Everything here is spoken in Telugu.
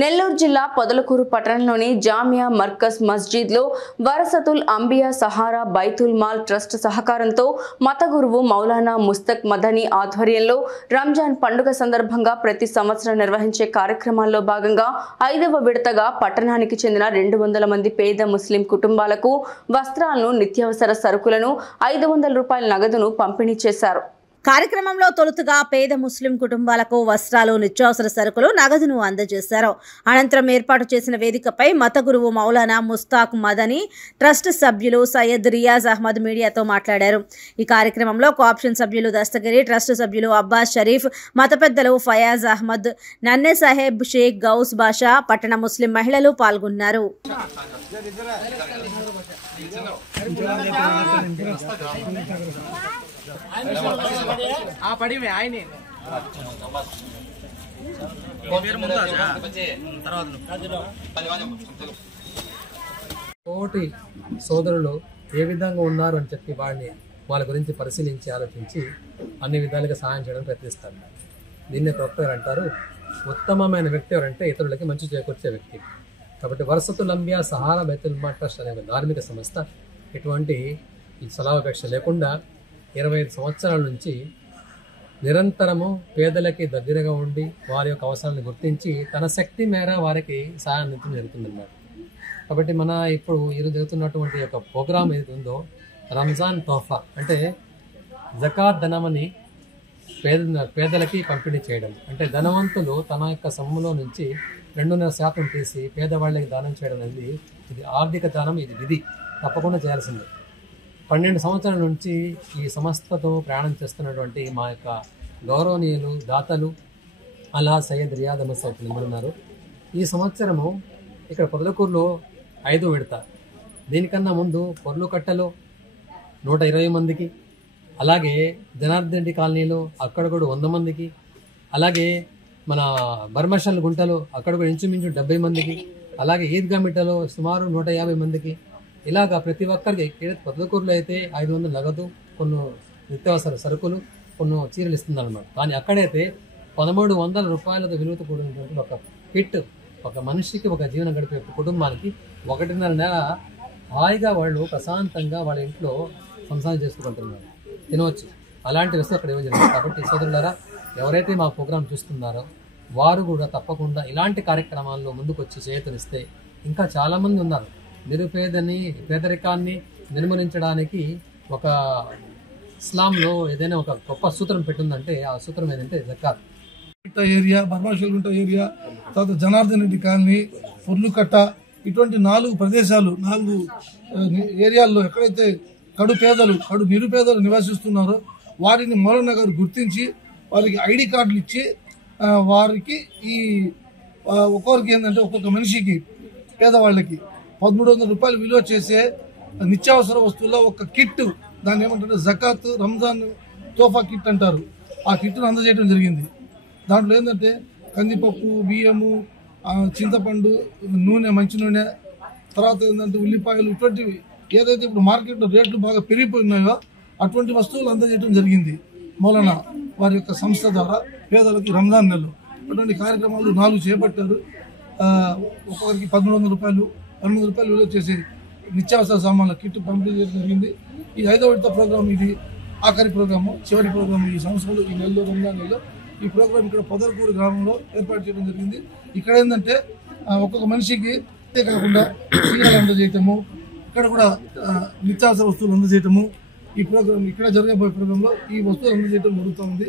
నెల్లూరు జిల్లా పొదలకూరు పట్టణంలోని Jamia Markaz మస్జిద్లో వరసతుల్ Anbiya Sahara బైతుల్ mall trust సహకారంతో మత గురువు మౌలానా ముస్తక్ మదనీ ఆధ్వర్యంలో రంజాన్ పండుగ సందర్భంగా ప్రతి సంవత్సరం నిర్వహించే కార్యక్రమాల్లో భాగంగా 5వ విడతగా పట్టణానికి చెందిన 200 మంది పేద ముస్లిం కుటుంబాలకు వస్త్రాలను, నిత్యావసర సరుకులను, 500 రూపాయల నగదును పంపిణీ చేశారు. కార్యక్రమంలో తొలుతగా పేద ముస్లిం కుటుంబాలకు వస్త్రాలు, నిత్యావసర సరుకులు, నగదును అందజేశారు. అనంతరం ఏర్పాటు చేసిన వేదికపై మత గురువు మౌలానా ముస్తాక్ మదనీ ట్రస్ట్ సభ్యులు సయ్యద్ రియాజ్ అహ్మద్ మీడియాతో మాట్లాడారు. ఈ కార్యక్రమంలో కోఆప్షన్ సభ్యులు దస్తగిరి, ట్రస్ట్ సభ్యులు అబ్బాస్ షరీఫ్, మత పెద్దలు ఫయాజ్ అహ్మద్, నన్నే సాహెబ్, షేక్ గౌస్ బాషా, పట్టణ ముస్లిం మహిళలు పాల్గొన్నారు. తోటి సోదరులు ఏ విధంగా ఉన్నారు అని చెప్పి వాళ్ళ గురించి పరిశీలించి ఆలోచించి అన్ని విధాలుగా సహాయం చేయడానికి ప్రయత్నిస్తారు. దీన్నే ప్రొక్టర్ అంటారు. ఉత్తమమైన వ్యక్తి ఎవరంటే ఇతరులకి మంచి చేకూర్చే వ్యక్తి. కాబట్టి వరసతుల్ అంబియా సహారా బైతుల్ మాల్ ట్రస్ట్ అనే ధార్మిక సంస్థ ఎటువంటి సలాపేక్ష లేకుండా 25 సంవత్సరాల నుంచి నిరంతరము పేదలకి దగ్గరగా ఉండి వారి యొక్క అవసరాలను గుర్తించి తన శక్తి మేర వారికి సహాయం అందించడం జరుగుతుందన్నమాట. కాబట్టి మన ఇప్పుడు ఈరోజు జరుగుతున్నటువంటి యొక్క ప్రోగ్రామ్ ఏది ఉందో రంజాన్ తోఫా అంటే జకాత్ ధనమని పేదలకి పంపిణీ చేయడం. అంటే ధనవంతులు తన యొక్క సొమ్ములో నుంచి 2.5% తీసి పేదవాళ్ళకి దానం చేయడం అనేది ఇది ఆర్థిక దానం, ఇది విధి, తప్పకుండా చేయాల్సిందే. 12 సంవత్సరాల నుంచి ఈ సంస్థతో ప్రయాణం చేస్తున్నటువంటి మా యొక్క గౌరవనీయులు దాతలు అలా సయ్యద్ రియాజ్ అహ్మద్ సాబ్ నిలబడున్నారు. ఈ సంవత్సరము ఇక్కడ పొదలకూరులో 5వ విడత. దీనికన్నా ముందు పొర్లుకట్టలో 120 మందికి, అలాగే జనార్దన్ రెడ్డి కాలనీలో అక్కడ కూడా 100 మందికి, అలాగే మన బర్మషల్ గుంటలో అక్కడ కూడా ఇంచుమించు 70 మందికి, అలాగే ఈద్గా మిట్టలో సుమారు 150 మందికి, ఇలాగా ప్రతి ఒక్కరికి పొదలకూరులో అయితే 500 నగదు, కొన్ని నిత్యావసర సరుకులు, కొన్ని చీరలు ఇస్తుందన్నమాట. కానీ అక్కడైతే 1300 రూపాయలతో విలువతో కూడినటువంటి ఒక కిట్ ఒక మనిషికి, ఒక జీవనం గడిపే కుటుంబానికి 1.5 నెల హాయిగా వాళ్ళు ప్రశాంతంగా వాళ్ళ ఇంట్లో సంసారం చేసుకుంటున్నారు, తినవచ్చు. అలాంటి వస్తువు అక్కడ ఇవ్వడం జరిగింది. కాబట్టి సోదరులారా, ఎవరైతే మా ప్రోగ్రాం చూస్తున్నారో వారు కూడా తప్పకుండా ఇలాంటి కార్యక్రమాల్లో ముందుకు వచ్చి చేతునిస్తే ఇంకా చాలామంది ఉన్నారు. పేదరికాన్ని నిర్మూలించడానికి ఒక ఇస్లాంలో ఏదైనా ఒక గొప్ప సూత్రం పెట్టిందంటే ఆ సూత్రం ఏదంటే జకాత్. ఏరియా, బర్మాషల్గుంట ఏరియా, తర్వాత జనార్దన్ రెడ్డి కాలనీ, పొర్లుకట్ట, ఇటువంటి 4 ప్రదేశాలు, 4 ఏరియాల్లో ఎక్కడైతే కడు నిరుపేదలు నివసిస్తున్నారో వారిని మౌలానా గారు గుర్తించి వారికి ఐడి కార్డులు ఇచ్చి వారికి ఈ ఒక్కొక్కరికి ఏంటంటే ఒక్కొక్క మనిషికి పేదవాళ్ళకి 1300 రూపాయలు విలువ చేసే నిత్యావసర వస్తువుల్లో ఒక కిట్, దాన్ని ఏమంటారు జకాత్ రంజాన్ తోఫా కిట్ అంటారు. ఆ కిట్ను అందజేయడం జరిగింది. దాంట్లో ఏంటంటే కందిపప్పు, బియ్యము, చింతపండు, నూనె, మంచి నూనె, తర్వాత ఏంటంటే ఉల్లిపాయలు, ఇటువంటివి ఏదైతే ఇప్పుడు మార్కెట్లో రేట్లు బాగా పెరిగిపోయినాయో అటువంటి వస్తువులు అందజేయడం జరిగింది. మౌలానా వారి యొక్క సంస్థ ద్వారా పేదలకు రంజాన్ నెలలో అటువంటి కార్యక్రమాలు 4 చేపట్టారు. ఒక్కొక్కరికి 1300 రూపాయలు, 1200 రూపాయలు విలువ చేసే నిత్యావసర సామాన్ల కిట్ పంపిణీ చేయడం జరిగింది. ఈ 5వ విడత ప్రోగ్రాం, ఇది ఆఖరి ప్రోగ్రాము, చివరి ప్రోగ్రాము ఈ సంవత్సరంలో, ఈ నెలలో, రంజాన్ నెలలో. ఈ ప్రోగ్రాం ఇక్కడ పొదలకూరు గ్రామంలో ఏర్పాటు చేయడం జరిగింది. ఇక్కడ ఏంటంటే ఒక్కొక్క మనిషికి కాకుండా చీరలు అందజేయటము, ఇక్కడ కూడా నిత్యావసర వస్తువులు అందజేయటము, ఈ ప్రోగ్రాం ఇక్కడ జరగబోయే ప్రోగ్రాంలో ఈ వస్తువులు అందజేయటం జరుగుతుంది.